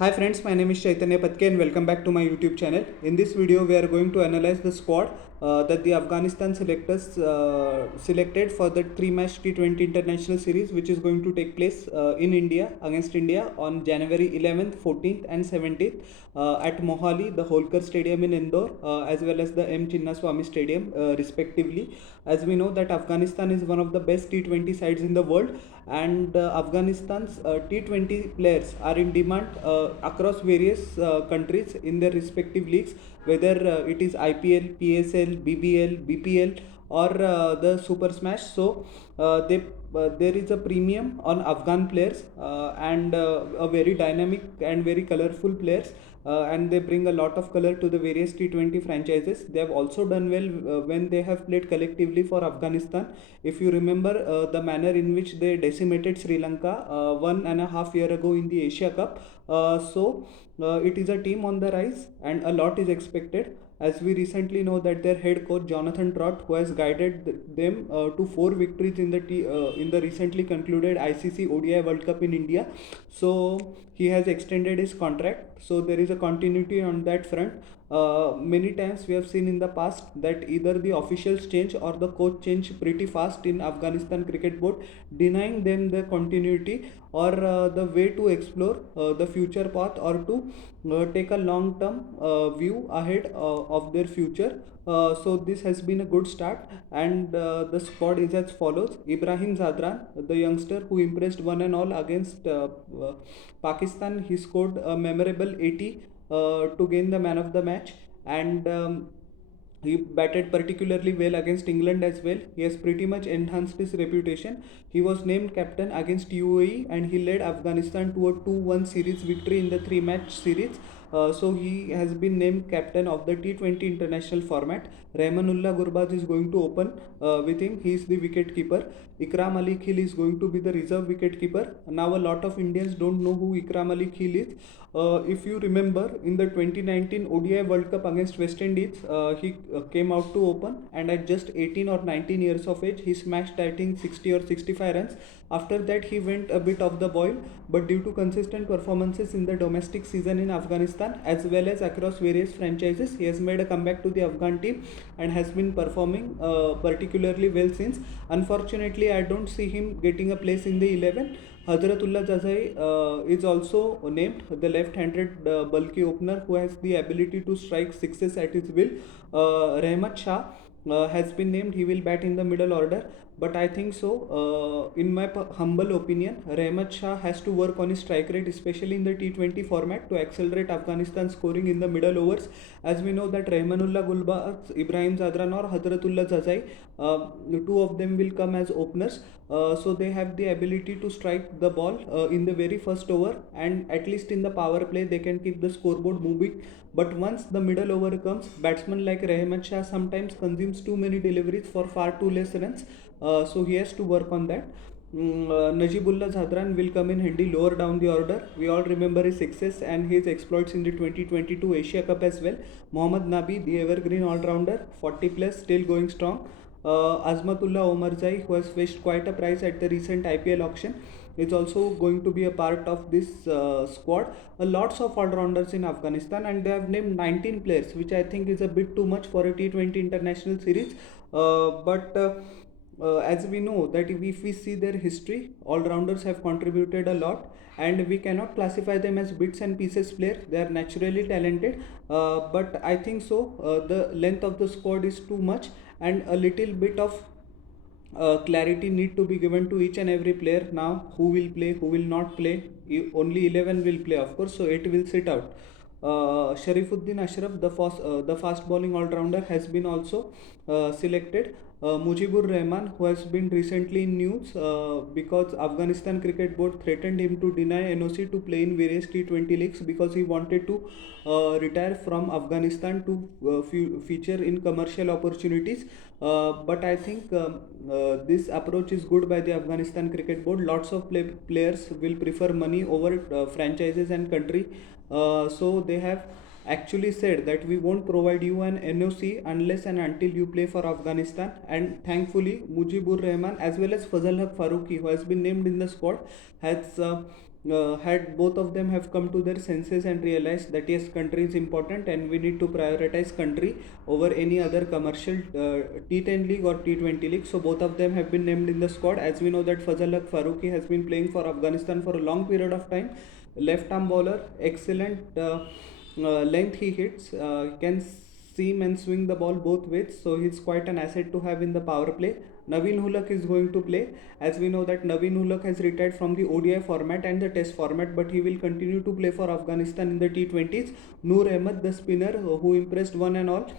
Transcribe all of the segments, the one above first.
Hi friends, my name is Chaitanya Patke and welcome back to my YouTube channel. In this video, we are going to analyze the squad that the Afghanistan selectors selected for the 3-match T20 international series, which is going to take place in India against India on January 11th, 14th, and 17th at Mohali, the Holkar Stadium in Indore, as well as the M. Chinnaswamy Stadium, respectively. As we know that Afghanistan is one of the best T20 sides in the world, and Afghanistan's T20 players are in demand across various countries in their respective leagues, whether it is IPL, PSL, BBL, BPL, or the Super Smash. So there is a premium on Afghan players and a very dynamic and very colorful players, and they bring a lot of color to the various T20 franchises. They have also done well when they have played collectively for Afghanistan. If you remember the manner in which they decimated Sri Lanka 1.5 years ago in the Asia Cup, it is a team on the rise and a lot is expected, as we recently know that their head coach Jonathan Trott, who has guided them to 4 victories in the recently concluded ICC ODI World Cup in India. So he has extended his contract, so there is a continuity on that front. Many times we have seen in the past that either the officials change or the coach change pretty fast in Afghanistan Cricket Board, denying them the continuity or the way to explore the future path, or to take a long term view ahead of their future. So this has been a good start, and the squad is as follows: Ibrahim Zadran, the youngster who impressed one and all against Pakistan. He scored a memorable 80 to gain the man of the match, and he batted particularly well against England as well. He has pretty much enhanced his reputation. He was named captain against UAE and he led Afghanistan to a 2-1 series victory in the 3-match series. So he has been named captain of the T20 international format. Rahmanullah Gurbaz is going to open with him. He is the wicket keeper. Ikram Ali Khil is going to be the reserve wicket keeper. Now a lot of Indians don't know who Ikram Ali Khil is. If you remember, in the 2019 ODI World Cup against West Indies, he came out to open, and at just 18 or 19 years of age, he smashed I think 60 or 65 runs. After that, he went a bit off the boil, but due to consistent performances in the domestic season in Afghanistan as well as across various franchises, he has made a comeback to the Afghan team and has been performing particularly well since. Unfortunately, I don't see him getting a place in the 11. Hazratullah Jazai is also named the left-handed bulky opener who has the ability to strike sixes at his will. Rehmat Shah has been named. He will bat in the middle order, but I think so. In my humble opinion, Rehmat Shah has to work on his strike rate, especially in the T20 format, to accelerate Afghanistan scoring in the middle overs. As we know that Rahmanullah Gulbaz, Ibrahim Zadran, or Hazratullah Jazai, the two of them will come as openers. So they have the ability to strike the ball in the very first over, and at least in the power play they can keep the scoreboard moving. But once the middle over comes, batsmen like Rahmat Shah sometimes consumes too many deliveries for far too less runs. So he has to work on that. Najibullah Zadran will come in handy lower down the order. We all remember his success and his exploits in the 2022 Asia Cup as well. Mohammad Nabi, the evergreen all-rounder, 40 plus, still going strong. Azmatullah Omarzai, who has fetched quite a price at the recent IPL auction, is also going to be a part of this squad. Lots of all-rounders in Afghanistan, and they have named 19 players, which I think is a bit too much for a T20 international series. But as we know that if we see their history, all-rounders have contributed a lot, and we cannot classify them as bits and pieces player. They are naturally talented, but I think so the length of the squad is too much, and a little bit of clarity need to be given to each and every player. Now who will play, who will not play. Only 11 will play, of course, so 8 will sit out. Sharifuddin Ashraf, the fast bowling all-rounder, has been also selected. Mujibur Rahman, who has been recently in news because Afghanistan Cricket Board threatened him to deny NOC to play in various T20 leagues because he wanted to retire from Afghanistan to feature in commercial opportunities. But I think this approach is good by the Afghanistan Cricket Board. Lots of players will prefer money over franchises and country. So they have actually said that we won't provide you an NOC unless and until you play for Afghanistan. And thankfully, Mujibur Rahman as well as Fazal Haq Farooqi, who has been named in the squad, has had both of them have come to their senses and realized that yes, country is important and we need to prioritize country over any other commercial T10 league or T20 league. So both of them have been named in the squad. As we know that Fazal Haq Farooqi has been playing for Afghanistan for a long period of time. Left arm bowler, excellent length he hits, can seam and swing the ball both ways, so he's quite an asset to have in the power play. Naveen Hulak is going to play. As we know that Naveen Hulak has retired from the ODI format and the Test format, but he will continue to play for Afghanistan in the T20s. Noor Ahmed, the spinner who impressed one and all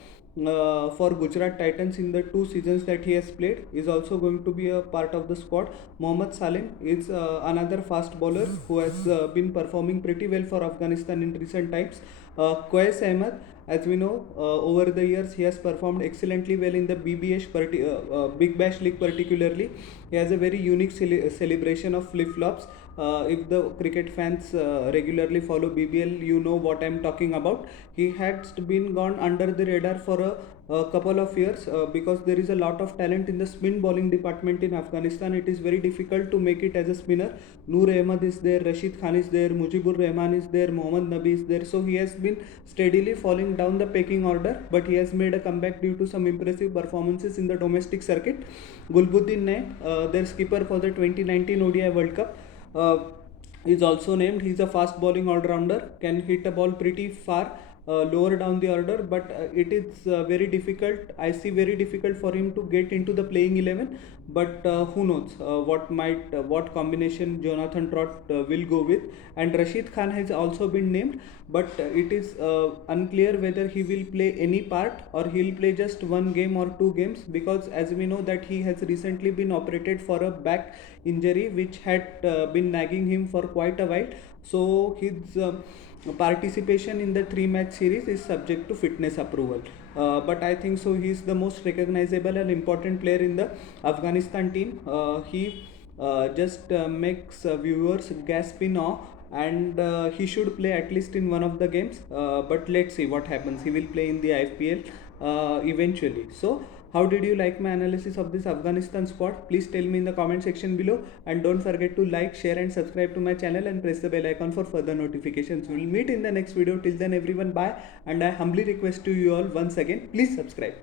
for Gujarat Titans in the 2 seasons that he has played, is also going to be a part of the squad. Mohammad Salim is another fast bowler who has been performing pretty well for Afghanistan in recent times. Qais Ahmed, as we know, over the years he has performed excellently well in the Big Bash League particularly. He has a very unique celebration of flip-flops. If the cricket fans regularly follow BBL, you know what I'm talking about. He has been gone under the radar for a couple of years because there is a lot of talent in the spin bowling department in Afghanistan. It is very difficult to make it as a spinner. Noor Ahmed is there, Rashid Khan is there, Mujibur Rahman is there, Mohammad Nabi is there. So he has been steadily falling down the pecking order, but he has made a comeback due to some impressive performances in the domestic circuit. Gulbuddin Naim, their skipper for the 2019 ODI World Cup, is also named. He's a fast bowling all-rounder, can hit a ball pretty far lower down the order, but it is very difficult. I see very difficult for him to get into the playing 11. But who knows what combination Jonathan Trott will go with. And Rashid Khan has also been named, but it is unclear whether he will play any part or he'll play just one game or two games, because as we know that he has recently been operated for a back injury which had been nagging him for quite a while. So his participation in the 3-match series is subject to fitness approval. But I think so he is the most recognizable and important player in the Afghanistan team. He just makes viewers gasp in awe, and he should play at least in one of the games. But let's see what happens. He will play in the IPL eventually. So how did you like my analysis of this Afghanistan squad? Please tell me in the comment section below, and don't forget to like, share and subscribe to my channel and press the bell icon for further notifications. We will meet in the next video. Till then everyone, bye, and I humbly request to you all once again, please subscribe.